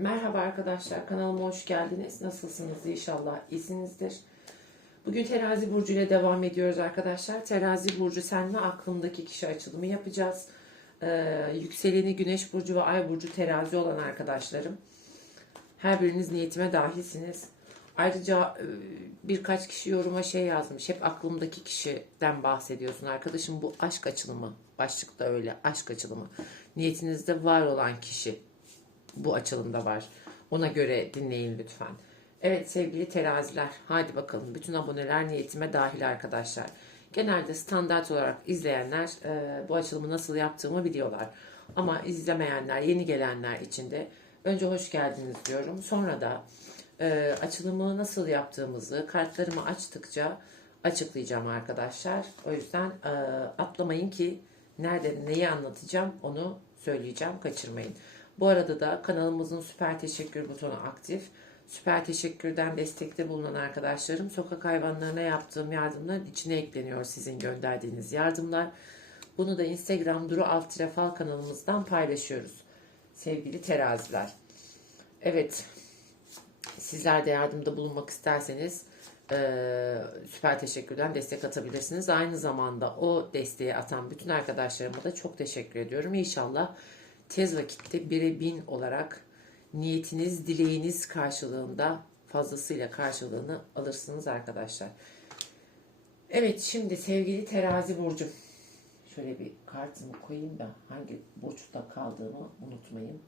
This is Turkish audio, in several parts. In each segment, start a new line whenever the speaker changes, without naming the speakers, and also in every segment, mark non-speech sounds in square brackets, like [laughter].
Merhaba arkadaşlar, kanalıma hoş geldiniz. Nasılsınız? İnşallah iyisinizdir. Bugün terazi burcu ile devam ediyoruz arkadaşlar. Terazi burcu sen ve aklımdaki kişi açılımı yapacağız. Ee, yükseleni güneş burcu ve ay burcu terazi olan arkadaşlarım. Her biriniz niyetime dahilsiniz. Ayrıca e, birkaç kişi yoruma şey yazmış. Hep aklımdaki kişiden bahsediyorsun. Arkadaşım bu aşk açılımı. Başlıkta öyle aşk açılımı. Niyetinizde var olan kişi bu açılımda var. Ona göre dinleyin lütfen. Evet sevgili teraziler. Hadi bakalım. Bütün aboneler niyetime dahil arkadaşlar. Genelde standart olarak izleyenler e, bu açılımı nasıl yaptığımı biliyorlar. Ama izlemeyenler, yeni gelenler için de önce hoş geldiniz diyorum. Sonra da e, açılımı nasıl yaptığımızı kartlarımı açtıkça açıklayacağım arkadaşlar. O yüzden e, atlamayın ki nerede neyi anlatacağım onu söyleyeceğim. Kaçırmayın. Bu arada da kanalımızın süper teşekkür butonu aktif. Süper teşekkürden destekte bulunan arkadaşlarım sokak hayvanlarına yaptığım yardımların içine ekleniyor sizin gönderdiğiniz yardımlar. Bunu da Instagram Duru Alt Fal kanalımızdan paylaşıyoruz. Sevgili teraziler. Evet. Sizler de yardımda bulunmak isterseniz e, süper teşekkürden destek atabilirsiniz. Aynı zamanda o desteği atan bütün arkadaşlarıma da çok teşekkür ediyorum. İnşallah tez vakitte bire bin olarak niyetiniz, dileğiniz karşılığında fazlasıyla karşılığını alırsınız arkadaşlar. Evet şimdi sevgili terazi burcum. Şöyle bir kartımı koyayım da hangi burçta kaldığımı unutmayın.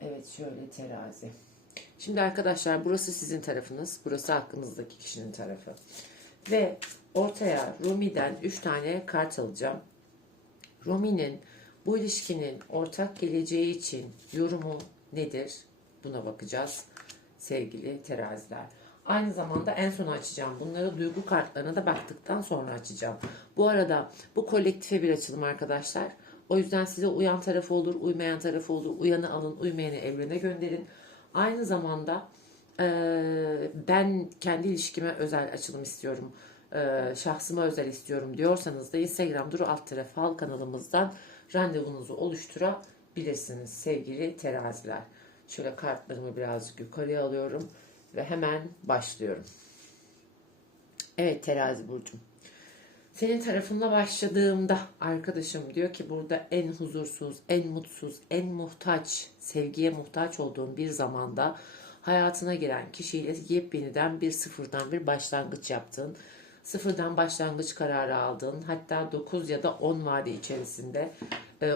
Evet şöyle terazi. Şimdi arkadaşlar burası sizin tarafınız. Burası hakkınızdaki kişinin tarafı. Ve ortaya Rumi'den 3 tane kart alacağım. Rumi'nin bu ilişkinin ortak geleceği için yorumu nedir? Buna bakacağız sevgili teraziler. Aynı zamanda en son açacağım. Bunları duygu kartlarına da baktıktan sonra açacağım. Bu arada bu kolektife bir açılım arkadaşlar. O yüzden size uyan tarafı olur, uymayan tarafı olur. Uyanı alın, uymayanı evrene gönderin. Aynı zamanda e, ben kendi ilişkime özel açılım istiyorum. E, şahsıma özel istiyorum diyorsanız da Instagram Duru Alt Tarafı Fal kanalımızdan randevunuzu oluşturabilirsiniz sevgili teraziler. Şöyle kartlarımı birazcık yukarıya alıyorum ve hemen başlıyorum. Evet terazi burcum. Senin tarafınla başladığımda arkadaşım diyor ki burada en huzursuz, en mutsuz, en muhtaç, sevgiye muhtaç olduğun bir zamanda hayatına giren kişiyle yepyeniden bir sıfırdan bir başlangıç yaptın. Sıfırdan başlangıç kararı aldın. Hatta 9 ya da 10 vade içerisinde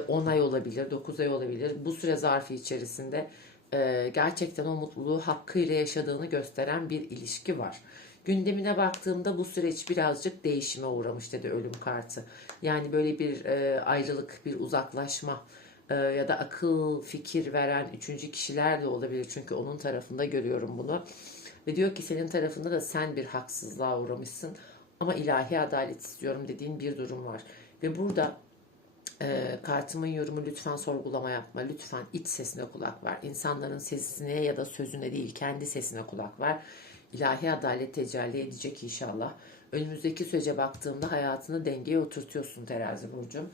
10 ay olabilir, 9 ay olabilir. Bu süre zarfı içerisinde e, gerçekten o mutluluğu hakkıyla yaşadığını gösteren bir ilişki var. Gündemine baktığımda bu süreç birazcık değişime uğramış dedi ölüm kartı. Yani böyle bir e, ayrılık, bir uzaklaşma e, ya da akıl, fikir veren üçüncü kişiler de olabilir. Çünkü onun tarafında görüyorum bunu. Ve diyor ki senin tarafında da sen bir haksızlığa uğramışsın ama ilahi adalet istiyorum dediğin bir durum var. Ve burada e, kartımın yorumu lütfen sorgulama yapma. Lütfen iç sesine kulak ver. İnsanların sesine ya da sözüne değil kendi sesine kulak ver. İlahi adalet tecelli edecek inşallah. Önümüzdeki sürece baktığımda hayatını dengeye oturtuyorsun terazi burcum.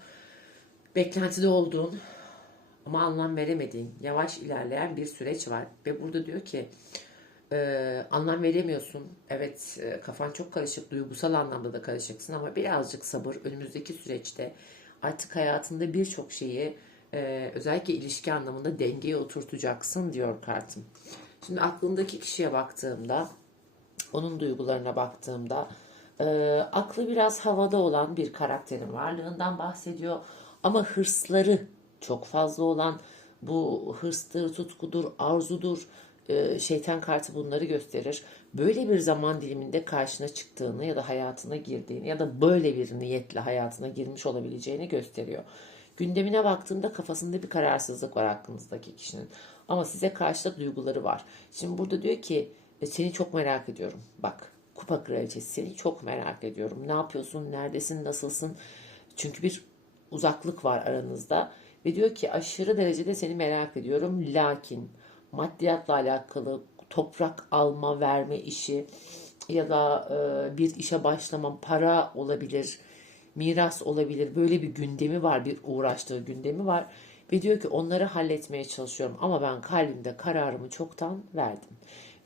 Beklentide olduğun ama anlam veremediğin yavaş ilerleyen bir süreç var. Ve burada diyor ki e, anlam veremiyorsun. Evet e, kafan çok karışık, duygusal anlamda da karışıksın ama birazcık sabır önümüzdeki süreçte artık hayatında birçok şeyi e, özellikle ilişki anlamında dengeye oturtacaksın diyor kartım. Şimdi aklındaki kişiye baktığımda, onun duygularına baktığımda e, aklı biraz havada olan bir karakterin varlığından bahsediyor. Ama hırsları çok fazla olan bu hırstır, tutkudur, arzudur, şeytan kartı bunları gösterir. Böyle bir zaman diliminde karşına çıktığını ya da hayatına girdiğini ya da böyle bir niyetle hayatına girmiş olabileceğini gösteriyor. Gündemine baktığımda kafasında bir kararsızlık var hakkınızdaki kişinin. Ama size karşı da duyguları var. Şimdi burada diyor ki e, seni çok merak ediyorum. Bak kupa kraliçesi seni çok merak ediyorum. Ne yapıyorsun, neredesin, nasılsın? Çünkü bir uzaklık var aranızda. Ve diyor ki aşırı derecede seni merak ediyorum. Lakin maddiyatla alakalı toprak alma verme işi ya da e, bir işe başlama para olabilir miras olabilir böyle bir gündemi var bir uğraştığı gündemi var Ve diyor ki onları halletmeye çalışıyorum ama ben kalbimde kararımı çoktan verdim.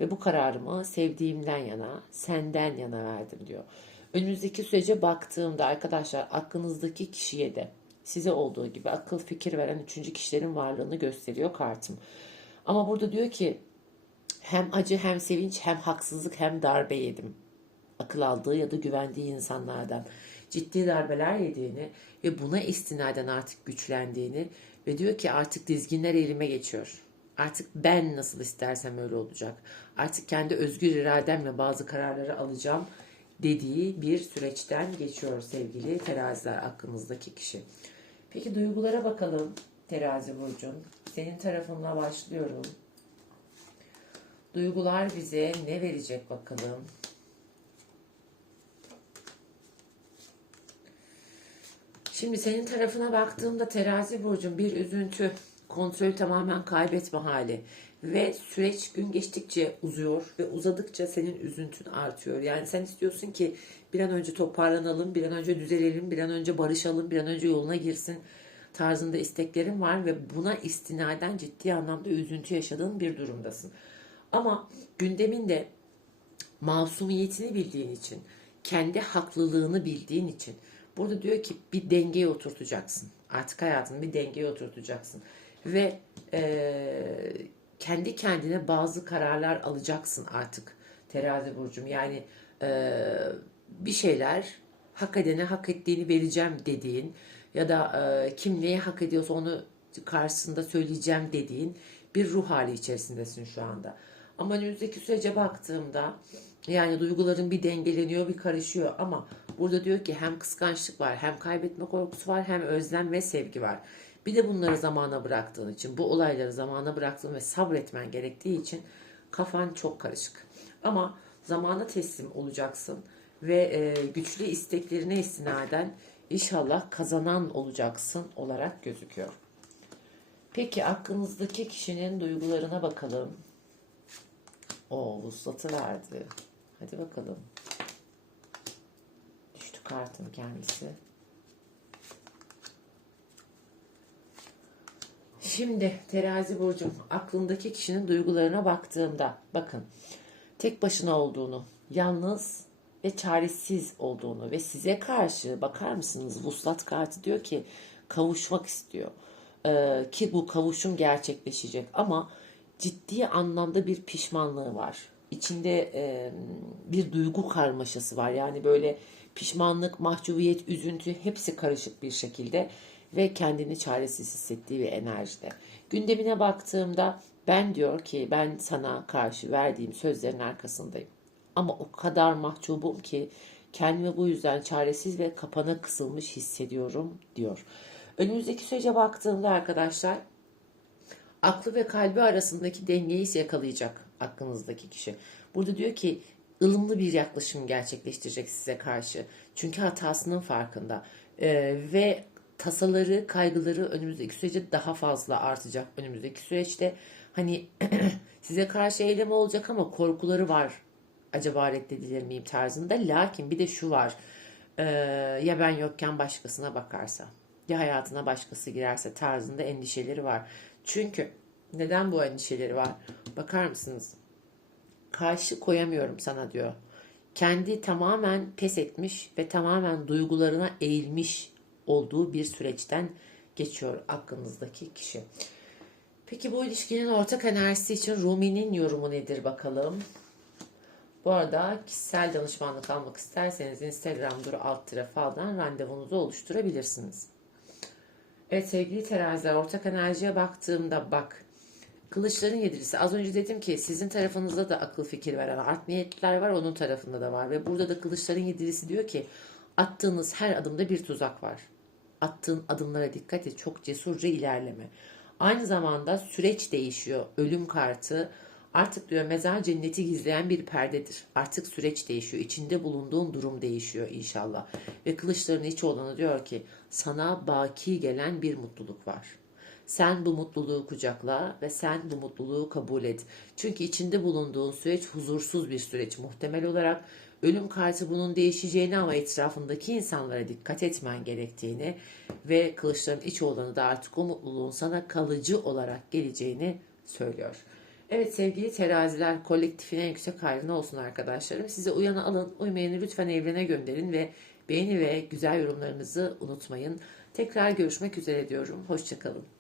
Ve bu kararımı sevdiğimden yana, senden yana verdim diyor. Önümüzdeki sürece baktığımda arkadaşlar aklınızdaki kişiye de size olduğu gibi akıl fikir veren üçüncü kişilerin varlığını gösteriyor kartım. Ama burada diyor ki hem acı hem sevinç hem haksızlık hem darbe yedim. Akıl aldığı ya da güvendiği insanlardan ciddi darbeler yediğini ve buna istinaden artık güçlendiğini ve diyor ki artık dizginler elime geçiyor. Artık ben nasıl istersem öyle olacak. Artık kendi özgür irademle bazı kararları alacağım dediği bir süreçten geçiyor sevgili teraziler aklınızdaki kişi. Peki duygulara bakalım terazi burcun. Senin tarafınla başlıyorum. Duygular bize ne verecek bakalım. Şimdi senin tarafına baktığımda terazi burcun bir üzüntü, kontrolü tamamen kaybetme hali ve süreç gün geçtikçe uzuyor ve uzadıkça senin üzüntün artıyor. Yani sen istiyorsun ki bir an önce toparlanalım, bir an önce düzelelim, bir an önce barışalım, bir an önce yoluna girsin tarzında isteklerin var ve buna istinaden ciddi anlamda üzüntü yaşadığın bir durumdasın. Ama gündeminde masumiyetini bildiğin için, kendi haklılığını bildiğin için burada diyor ki bir dengeye oturtacaksın. Artık hayatını bir dengeye oturtacaksın. Ve e, kendi kendine bazı kararlar alacaksın artık terazi burcum. Yani e, bir şeyler hak edene hak ettiğini vereceğim dediğin ya da e, kim neyi hak ediyorsa onu karşısında söyleyeceğim dediğin bir ruh hali içerisindesin şu anda. Ama önümüzdeki sürece baktığımda yani duyguların bir dengeleniyor, bir karışıyor ama burada diyor ki hem kıskançlık var, hem kaybetme korkusu var, hem özlem ve sevgi var. Bir de bunları zamana bıraktığın için, bu olayları zamana bıraktığın ve sabretmen gerektiği için kafan çok karışık. Ama zamana teslim olacaksın ve e, güçlü isteklerine istinaden inşallah kazanan olacaksın olarak gözüküyor. Peki aklınızdaki kişinin duygularına bakalım. O vuslatı verdi. Hadi bakalım. Düştü kartın kendisi. Şimdi terazi burcum aklındaki kişinin duygularına baktığımda bakın tek başına olduğunu, yalnız ve çaresiz olduğunu ve size karşı bakar mısınız vuslat kartı diyor ki kavuşmak istiyor. Ee, ki bu kavuşum gerçekleşecek ama ciddi anlamda bir pişmanlığı var. İçinde e, bir duygu karmaşası var. Yani böyle pişmanlık, mahcubiyet, üzüntü hepsi karışık bir şekilde ve kendini çaresiz hissettiği bir enerjide. Gündemine baktığımda ben diyor ki ben sana karşı verdiğim sözlerin arkasındayım. Ama o kadar mahcubum ki kendimi bu yüzden çaresiz ve kapana kısılmış hissediyorum diyor. Önümüzdeki sürece baktığımda arkadaşlar aklı ve kalbi arasındaki dengeyi yakalayacak aklınızdaki kişi. Burada diyor ki ılımlı bir yaklaşım gerçekleştirecek size karşı. Çünkü hatasının farkında. Ee, ve tasaları, kaygıları önümüzdeki sürece daha fazla artacak. Önümüzdeki süreçte hani [clears throat] size karşı eylem olacak ama korkuları var. Acaba reddedilir miyim tarzında. Lakin bir de şu var. Ee, ya ben yokken başkasına bakarsa ya hayatına başkası girerse tarzında endişeleri var. Çünkü neden bu endişeleri var? Bakar mısınız? Karşı koyamıyorum sana diyor. Kendi tamamen pes etmiş ve tamamen duygularına eğilmiş olduğu bir süreçten geçiyor aklınızdaki kişi. Peki bu ilişkinin ortak enerjisi için Rumi'nin yorumu nedir bakalım? Bu arada kişisel danışmanlık almak isterseniz Instagram duru alt tire faldan randevunuzu oluşturabilirsiniz. Evet sevgili teraziler ortak enerjiye baktığımda bak kılıçların yedilisi az önce dedim ki sizin tarafınızda da akıl fikir veren art niyetler var onun tarafında da var ve burada da kılıçların yedilisi diyor ki attığınız her adımda bir tuzak var. Attığın adımlara dikkat et çok cesurca ilerleme. Aynı zamanda süreç değişiyor. Ölüm kartı artık diyor mezar cenneti gizleyen bir perdedir. Artık süreç değişiyor. İçinde bulunduğun durum değişiyor inşallah. Ve kılıçların içi olanı diyor ki sana baki gelen bir mutluluk var. Sen bu mutluluğu kucakla ve sen bu mutluluğu kabul et. Çünkü içinde bulunduğun süreç huzursuz bir süreç muhtemel olarak Ölüm kartı bunun değişeceğini ama etrafındaki insanlara dikkat etmen gerektiğini ve kılıçların iç olanı da artık o mutluluğun sana kalıcı olarak geleceğini söylüyor. Evet sevgili teraziler kolektifin en yüksek hayrına olsun arkadaşlarım. Size uyanı alın, uymayanı lütfen evrene gönderin ve beğeni ve güzel yorumlarınızı unutmayın. Tekrar görüşmek üzere diyorum. Hoşçakalın.